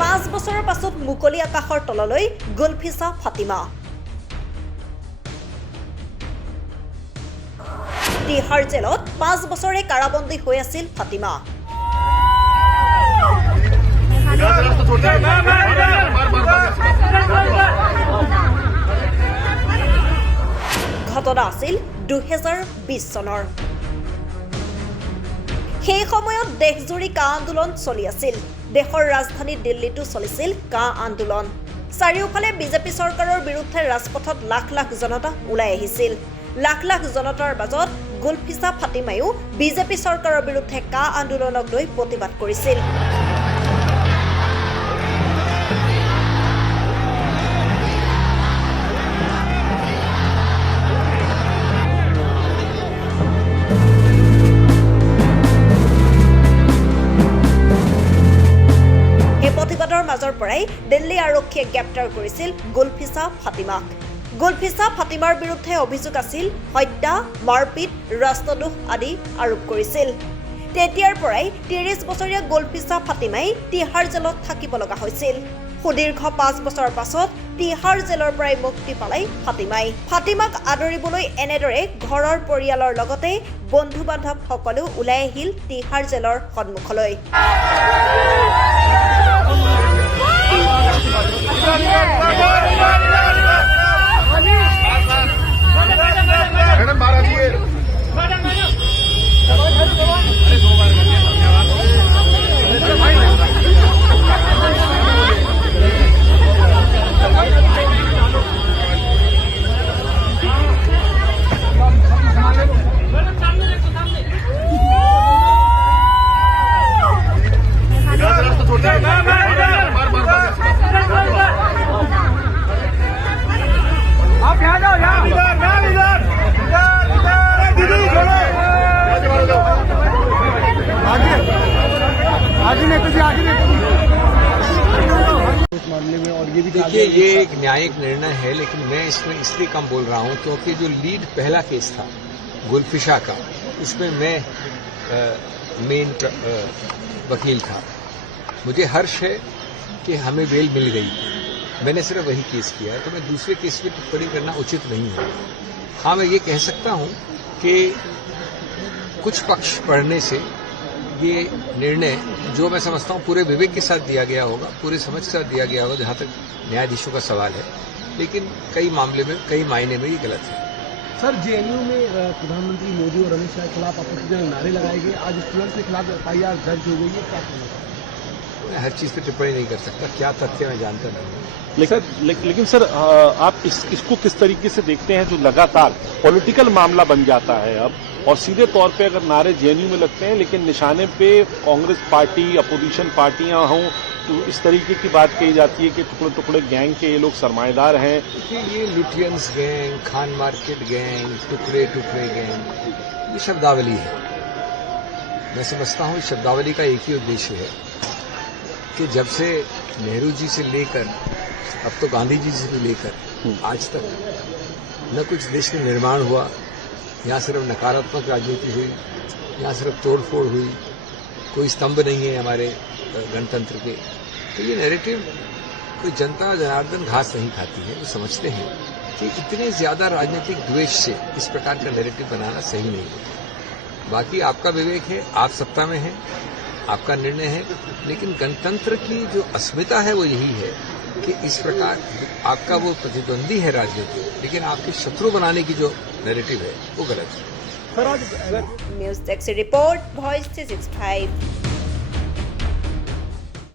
5 বছৰৰ পাছত মুকলি আকাশৰ তললৈ গুলফিছা ফাতিমা। তিহাৰ জেলত 5 বছৰে কাৰাবন্দী হৈ আছিল ফাতিমা। ঘটনা আছিল 2020 চনৰ। সেই সময়ত দেশজুৰি কা আন্দোলন চলি আছিল। দেশৰ ৰাজধানী দিল্লীতো চলিছিল কা আন্দোলন। চাৰিওফালে বিজেপি চৰকাৰৰ বিৰুদ্ধে ৰাজপথত লাখ লাখ জনতা ওলাই আহিছিল। লাখ লাখ জনতাৰ মাজত গুলফিছা ফাতিমায়ো বিজেপি চৰকাৰৰ বিৰুদ্ধে কা আন্দোলনক লৈ প্ৰতিবাদ কৰিছিল। মাজৰ পৰাই দিল্লী আৰক্ষীয়ে গ্ৰেপ্তাৰ কৰিছিল গুলফিছা ফাতিমাক। গুলফিছা ফাতিমাৰ বিৰুদ্ধে অভিযোগ আছিল হত্যা, মাৰপিট, ৰাষ্ট্ৰদ্ৰোহ আদি আৰোপ কৰিছিল। তেতিয়াৰ পৰাই 30 বছৰীয়া গুলফিছা ফাতিমাই তিহাৰ জেলত থাকিব লগা হৈছিল। সুদীৰ্ঘ 5 বছৰৰ পাছত তিহাৰ জেলৰ পৰাই মুক্তি পালে ফাতিমাই। ফাতিমাক আদৰিবলৈ এনেদৰে ঘৰৰ পৰিয়ালৰ লগতে বন্ধু বান্ধৱ সকলো ওলাই আহিল তিহাৰ জেলৰ সন্মুখলৈ। देखिए, ये एक न्यायिक निर्णय है, लेकिन मैं इसमें इसलिए कम बोल रहा हूं क्योंकि जो लीड पहला केस था गुलफिशा का, उसमें मैं मेन वकील था। मुझे हर्ष है कि हमें बेल मिल गई। मैंने सिर्फ वही केस किया है, तो मैं दूसरे केस में टिप्पणी करना उचित नहीं है। हाँ, मैं ये कह सकता हूं कि कुछ पक्ष पढ़ने से ये निर्णय, जो मैं समझता हूं पूरे विवेक के साथ दिया गया होगा, पूरे समझ के साथ दिया गया होगा जहां तक न्यायाधीशों का सवाल है, लेकिन कई मामले में, कई मायने में ये गलत है। सर, जेएनयू में प्रधानमंत्री मोदी और अमित शाह के खिलाफ आपत्तिजनक नारे लगाए गए। आज स्टूडेंट्स के खिलाफ एफआईआर दर्ज हो गई है, क्या कहना चाहिए? मैं हर चीज पर टिप्पणी नहीं कर सकता। क्या तथ्य मैं जानता नहीं हूं। लेकिन सर, आप इसको किस तरीके से देखते हैं जो लगातार पॉलिटिकल मामला बन जाता है अब, और सीधे तौर पे अगर नारे जेएनयू में लगते हैं लेकिन निशाने पे कांग्रेस पार्टी, अपोजिशन पार्टियां हों, तो इस तरीके की बात कही जाती है कि टुकड़े टुकड़े गैंग के ये लोग सरमाएदार हैं। देखिए, ये Lutyens gang, Khan market gang, टुकड़े टुकड़े गैंग, ये शब्दावली है। मैं समझता हूं इस शब्दावली का एक ही उद्देश्य है कि जब से नेहरू जी से लेकर अब तो गांधी जी से लेकर आज तक न कुछ देश में निर्माण हुआ, यहाँ सिर्फ नकारात्मक राजनीति हुई, यहाँ सिर्फ तोड़फोड़ हुई, कोई स्तंभ नहीं है हमारे गणतंत्र के। तो ये नैरेटिव कोई जनता जनार्दन घास नहीं खाती है। वो समझते हैं कि इतने ज्यादा राजनीतिक द्वेष से इस प्रकार का नैरेटिव बनाना सही नहीं है। बाकी आपका विवेक है, आप सत्ता में हैं, आपका निर्णय है, लेकिन गणतंत्र की जो अस्मिता है वो यही है कि इस प्रकार आपका वो प्रतिद्वंदी है राजनीति, लेकिन आपके शत्रु बनाने की जो नैरेटिव है वो गलत है। न्यूज़ डेस्क से रिपोर्ट, वॉइस 365।